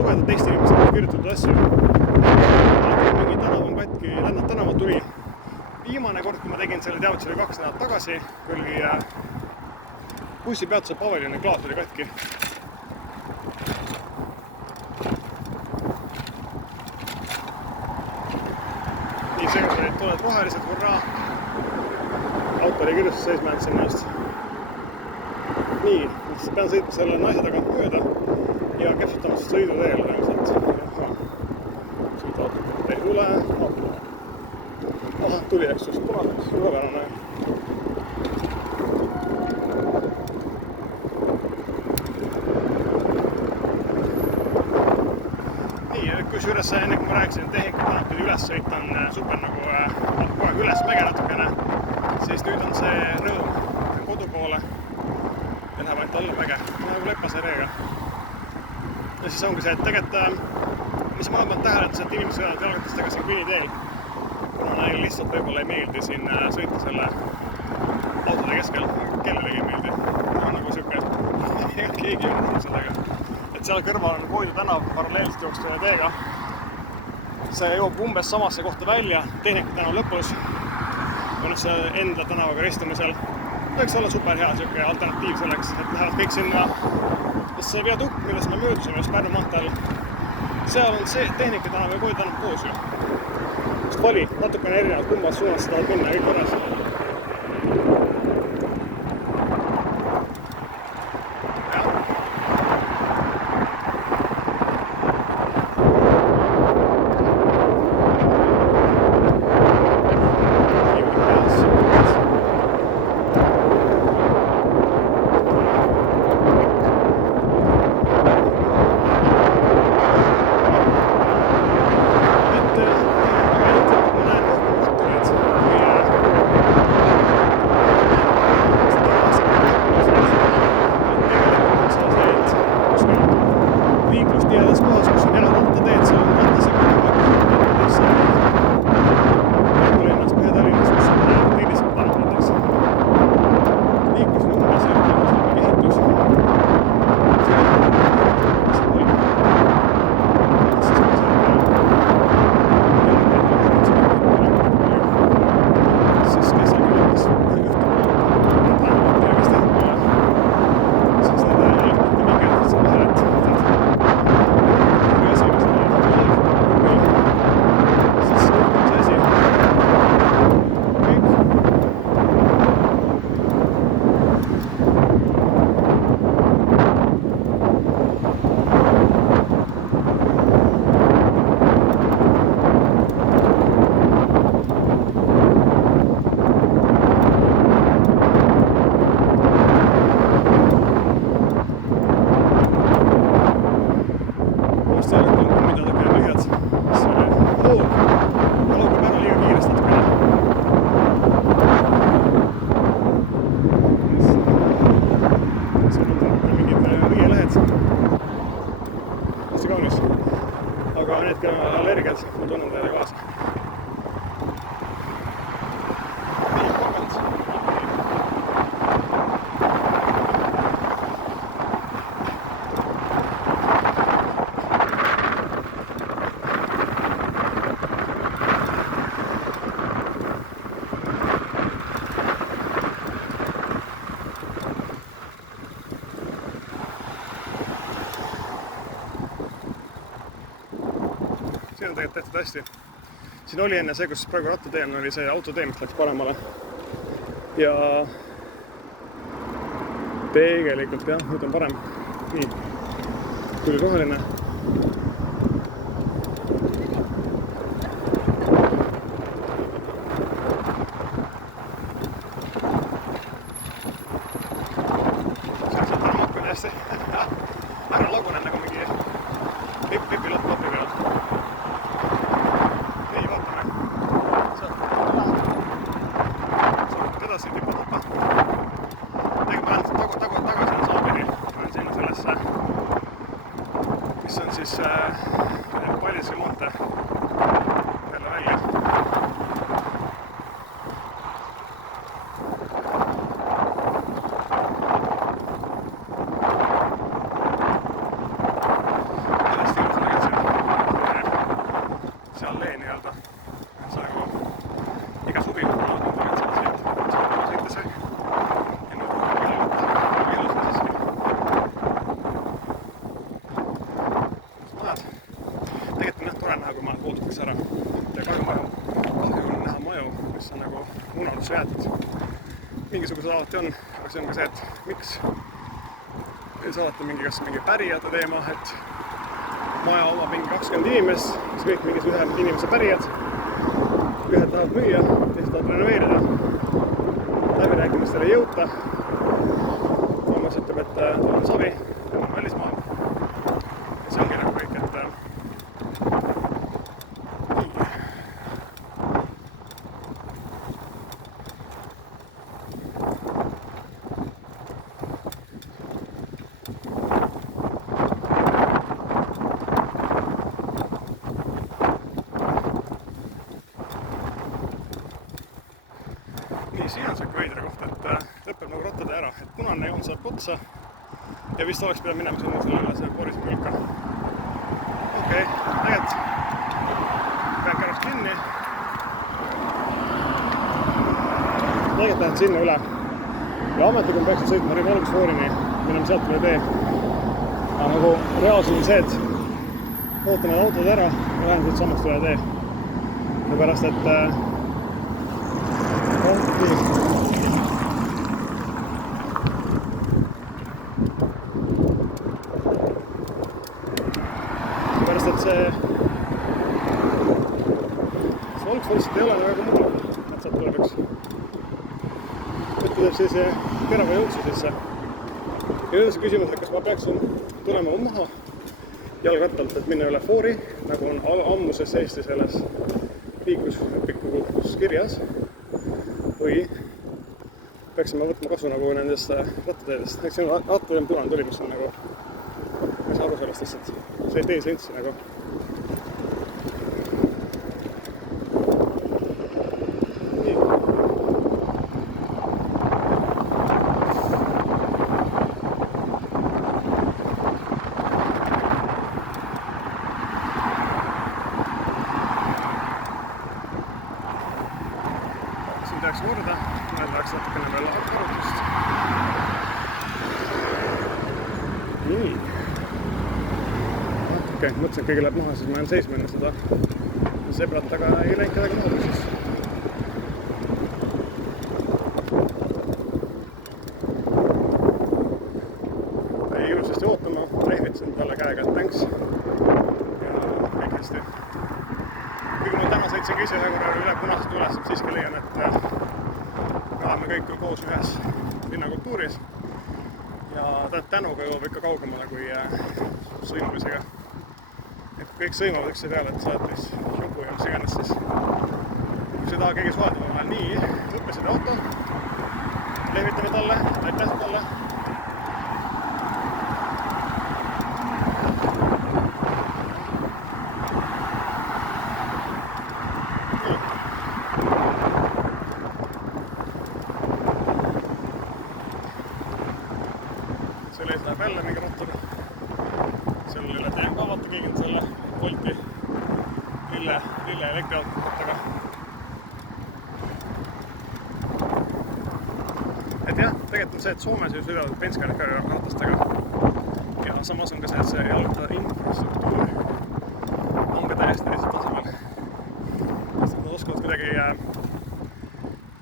lugeda teiste inimeste kirjutatud asju. Aga mingi tänav on katki, Lännat tänava tuli. Viimane kord, kui ma tegin selle teavituse, oli 2 nädalat tagasi, kui oli bussipeatuse paviljoni klaas oli katki. Nii seega tuled rohelised, hurraa. Auto oli kirjustus seisma jäänud sinna just. Nii, pean sõitma selle naise tagant mööda ja kepsutama sõiduteel tõenäoliselt. Sõita autot ei tule. Aha, tuli eks just punaseks, suurepärane. Nii, kusjuures enne kui ma rääkisin, tehnika tänav pidi üles sõita on super nagu kogu aeg üles mäge natukene, siis nüüd on see rõõm kodu poole ja läheb ainult alla mäge, nagu lepase reega. Ja siis ongi see, et tegelikult mis ma olen täheldanud, et inimesed sõidavad jalgratastega siin kõnniteel, kuna neil lihtsalt võib-olla ei meeldi siin sõita selle autode keskel, kellelegi ei meeldi. Nagu siuke, keegi ei ole nõus sellega. Et seal kõrval on Koidu tänav paralleelselt jooksva teega. See joob umbes samasse kohta välja, tehnika tänav lõpus. On nüüd see Endla tänavaga ristumisel. Võiks olla super hea siuke alternatiiv selleks, et lähevad kõik sinna. Sest see viadukk, milles me möödusime just Pärnu maanteel, seal on see tehnika tänav ja Koidu tänav koos ju. Just vali, natukene erinevad, kumbas suunas tahad minna, kõik korras. Aga need, kellel on allergiad, ma tunnen teile kaasa. Nii, 30. Siin on tegelikult tehtud hästi. Siin oli enne see, kus praegu rattatee on, oli see autotee, mis läks paremale. Ja tegelikult jah, nüüd on parem. Nii, tuli roheline. See ära lagunen nagu mingi pipi lõpp peal. Nii, vaatame. Saab edasi tipa-tapa. Tegu ma lähen tagasi on saapidi. Olen sinna sellesse, mis on siis Paldiski Monte jälle välja. kasutusse jäetud. Mingisugused alati on, aga see on ka see, et miks ei saa alati kas mingi pärijate teema, et maja omab mingi 20 inimest, siis kõik mingis ühe inimese pärijad, ühed tahavad müüa, teised tahavad renoveerida, läbirääkimistele ei jõuta, kolmas ütleb, et tal on savi, tal on välismaal. Ja see ongi nagu kõik, et siin on see veidra koht, et lõpeb nagu rottade ära, et punane joon saab otsa ja vist oleks pidanud minema sellele see Borise pulka. Okei, tegelikult pean kärast kinni. Tegelikult lähen sinna üle ja ametlikult peaksin sõitma Revolvsfoorini, minema sealt üle tee. Aga nagu reaalselt on see, et ootan need autod ära ja lähen siit sammast üle tee. Seepärast, et seepärast, et see valgus lihtsalt ei ole väga mugav, et sealt tuleb üks. Nüüd tuleb sellise terava jõudsu sisse. Ja nüüd on see küsimus, et kas ma peaksin tulema maha jalgrattalt, et minna üle foori, nagu on ammuses Eesti selles liiklusõpikus kirjas, või peaksin ma võtma kasu nagu nendest rattateedest. Eks see on rattateed punane tuli, mis on nagu, ma ei saa aru sellest lihtsalt, see tee sõntsi nagu. Siin tehakse korda, meil läheks natukene veel arutust. Nii. Okei, mõtlesin, et kõige läheb maha, siis ma jään seisma enne seda sebrat, aga ei läinud kedagi maha siis. Jäi ilusasti ootama, lehvitasin talle käega, et thanks. Ja kõik hästi. Kuigi ma täna sõitsin ise ühe korra üle punasest üles, siiski leian, et me oleme kõik koos ühes linnakultuuris ja tänuga jõuab ikka kaugemale kui sõimamisega. Et kõik sõimavad ükse peale, et saad mis šupu ja mis iganes siis. Kui see taha keegi suhelda vahel, nii, lõppesid auto, lehvitame talle, aitäh talle. Selle ees läheb jälle mingi rotturi. Selle üle teen ka vaata, keegi on selle Bolti lille elektriautotaga. Et jah, tegelikult on see, et Soomes ju sõidavad penskarid ka ratastega. Ja samas on ka see, et see jalgtada infrastruktuur on ka täiesti teisel tasemel. Sest nad oskavad kuidagi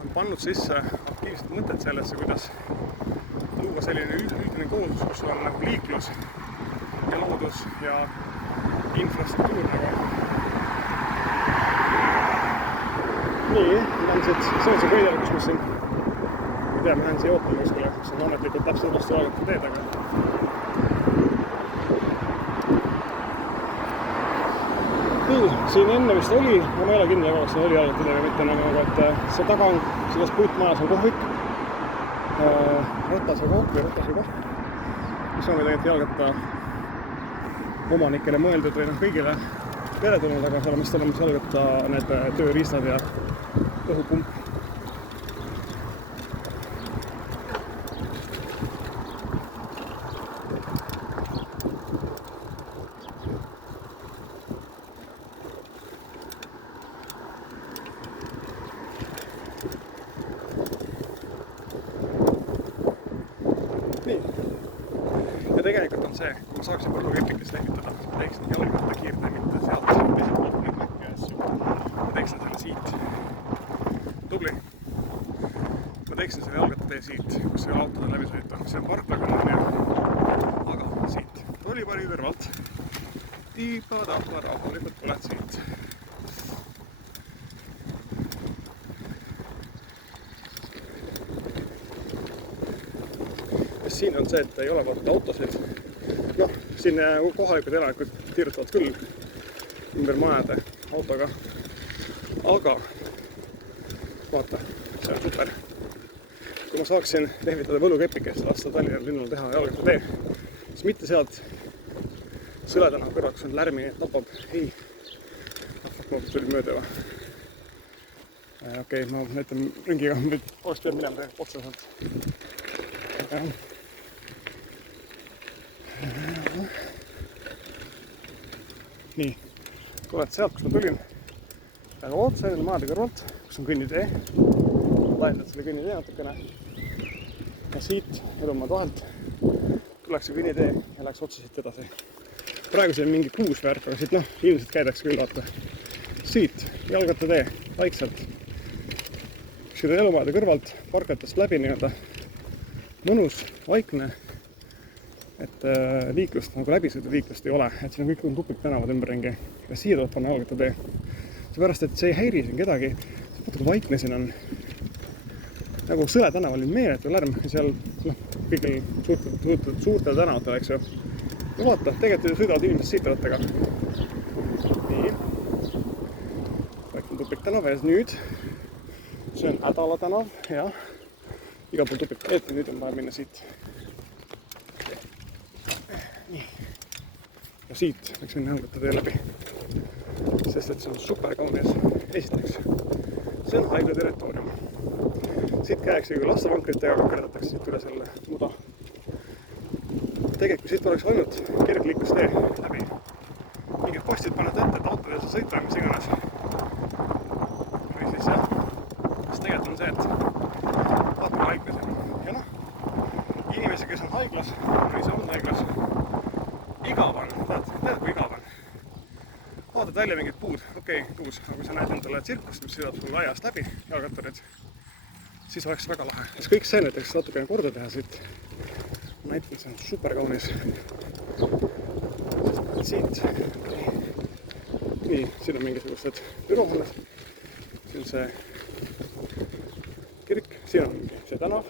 on pannud sisse aktiivset mõtet sellesse, kuidas luua selline üldine koondus, kus on nagu liiklus ja loodus ja infrastruktuur nagu. Nii, ma lähen siit, see on see kõidele, kus ma siin, ma tean, ma lähen siia ootama kuskile, kus on ametlikult täpselt vastu jalgata teed, aga nii, siin enne vist oli, ma ei ole kindel, aga siin oli jalgata teed, mitte nagu, et see taga on, selles puitmajas on kohvik, ratase koht või ratase koht, mis ongi tegelikult jalgata omanikele mõeldud või kõigile teretulnud, aga seal on vist olemas jalgata need tööriistad ja õhupump. Nii. Ja tegelikult on see, kui ma saaksin põllukepikest lehvitada, ma teeksin jalgratta kiirtee mitte sealt teiselt poolt neid nakki asju. Ma teeksin selle siit. Tubli! pargi kõrvalt. Tiipa-tappa rahulikult tuled siit. Ja siin on see, et ei ole vaadata autosid. Noh, siin kohalikud elanikud tiirutavad küll ümber majade autoga. Aga vaata, see on super. Kui ma saaksin lehvitada võlukepikest lasta Tallinna linnal teha jalgrattatee, siis mitte sealt Sõle tänava kõrvalt, kus on lärmi, tapab. Ei, ma tuli mööda juba. Okei, ma näitan ringiga, nüüd oleks peal minema tegelikult otseselt. Nii, kui oled sealt, kus ma tulin, väga otse nende maade kõrvalt, kus on kõnnitee. Laiendad selle kõnnitee natukene. Ja siit elumaad vahelt tuleks see kõnnitee ja läheks otse siit edasi. Praegu siin on mingi kuus värk, aga siit ilmselt käidaks küll vaata. Siit jalgrattatee vaikselt. Siin on elumaade kõrvalt, parkatest läbi nii-öelda mõnus, vaikne, et liiklust, nagu läbisõiduliiklust ei ole, et siin on kõik tupik tänavad ümberringi ja siia tuleb panna jalgrattatee. Seepärast, et see ei häiri siin kedagi, vaata kui vaikne siin on. Nagu Sõle tänaval oli meeletu lärm ja seal kõigil suurtel tänavatel, eks ju. Ja vaata, tegelikult sõidavad inimesed siitratega. Nii. Vaikne tupik tänav ja nüüd see on Ädala tänav ja igal pool tupik. Nüüd on vaja minna siit. Nii. Ja siit võiks minna jalgrattatee läbi. Sest et see on super kaunis. Esiteks, see on haigla territoorium. Siit käiakse küll lastavankritega, aga kõrdatakse siit üle selle muda. Tegelikult siit oleks ainult kergliiklustee läbi. Mingid postid paned ette, et autod ei saa sõita, mis iganes. Või siis jah, sest tegelikult on see, et vaata kui haiglas on. Ja inimesi, kes on haiglas, või see on haiglas, igav on, tead kui igav on. Vaatad välja mingid puud, okei, tuus, aga kui sa näed endale tsirkust, mis sõidab sul aiast läbi, jalgrattarid, siis oleks väga lahe. Siis kõik see näiteks natukene korda teha siit. Näiteks see on super kaunis. Siit. Nii, siin on mingisugused bürohooned. Siin on see kirik. Siin on see tänav.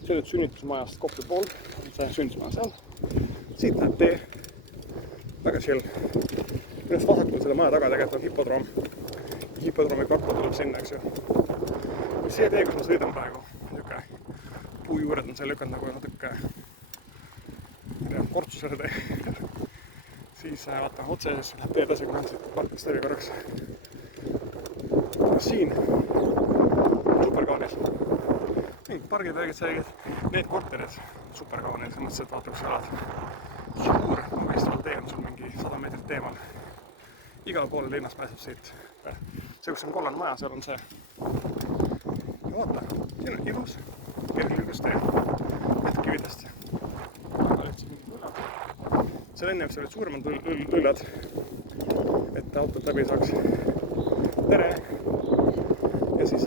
See on nüüd sünnitusmajast Kopli pool. See sünnitusmaja seal. Siit läheb tee. Väga chill. Minust vasakul selle maja taga tegelikult on hipodroom. Hipodroomi kaklo tuleb sinna, eks ju. See tee, kus ma sõidan praegu. Puujuured on seal lükanud nagu natuke kortsusele tee. Siis vaata otse ees läheb tee edasi, kui ma siit parkist läbi korraks. Siin on superkaunis. Pargid õiged selged. Need korterid super kaunis. Mõtlesin, et vaata, kus sa elad. Suur, magistraal tee on sul mingi 100 meetrit teemal. Igal pool linnas pääseb siit. See, kus on kollane maja, seal on see. Ja vaata, siin on ilus. Kergliiklustee. Kividest. Seal enne, mis olid suuremad lüllad, et autod läbi saaks. Tere! Ja siis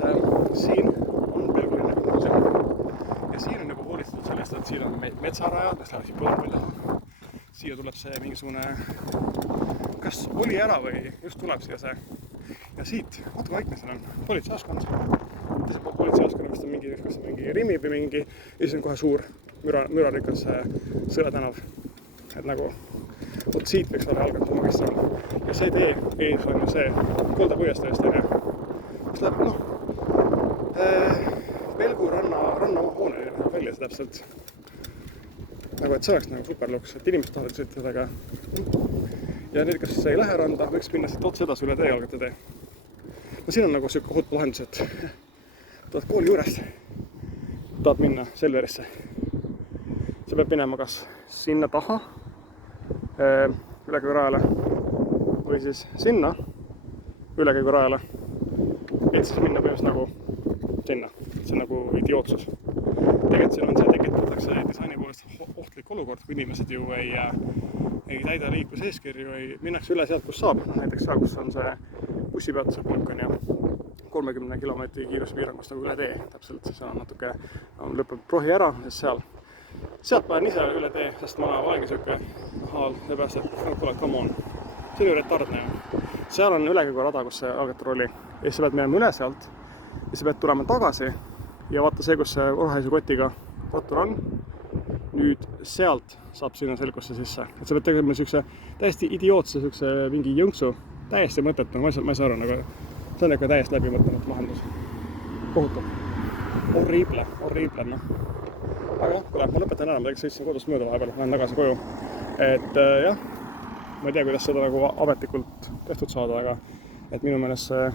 siin on pelguline kontsert. Ja siin on juba hoolistatud sellest, et siin on metsarajad, mis läheb siia põlvil taha. Siia tuleb see mingisugune, kas oli ära või just tuleb siia see. Ja siit, vaata kui vaikne siin on, politseiaskond. Teisel pool politseiaskond, vist on mingi Rimi või mingi, ja siis on kohe suur mürarikas Sõle tänav. Et nagu, vot siit võiks olla jalgratta magistraal. Ja see tee ees on ju see Kolda puiesteest, mis läheb, Pelgu rannahoone välja see täpselt. Nagu, et see oleks nagu superluks, et inimesed tahavad sõita sellega. Ja nüüd, kas ei lähe randa, võiks minna siit otse edasi üle tee jalgrattatee. No siin on nagu siuke hutp lahendus, et tahad kooli juurest, tahad minna Selverisse. See peab minema kas sinna taha, ülekäigurajale, või siis sinna ülekäigurajale, et siis minna põhimõtteliselt nagu sinna. See on nagu idiootsus. Tegelikult siin on see, tekitatakse disaini poolest ohtlik olukord, kui inimesed ju ei täida liikluseeskirju, ei minnakse üle sealt, kus saab. Näiteks seal, kus on see bussipeatuse pulk on ja 30 kilomeetri kiiruspiirangust nagu üle tee täpselt. Seal on natuke lõpeb prohi ära, sest seal sealt ma lähen ise üle tee, sest ma olengi siuke haal, seepärast et kuule, come on. See on ju retardne ju. Seal on ülekäigurada, kus see algatur oli. Ja siis sa pead minema üle sealt ja sa pead tulema tagasi ja vaata see, kus see rohelise kotiga rattur on. Nüüd sealt saab sinna selgusse sisse. Et sa pead tegema siukse täiesti idiootse siukse mingi jõnksu. Täiesti mõttetu, ma ei saa aru, nagu see on ikka täiesti läbimõtlematu lahendus. Kohutav. Horrible, noh. Aga jah, kuule, ma lõpetan ära, ma tegelikult sõitsin kodust mööda vahepeal, lähen tagasi koju. Et jah, ma ei tea, kuidas seda nagu ametlikult tehtud saada, aga et minu meelest see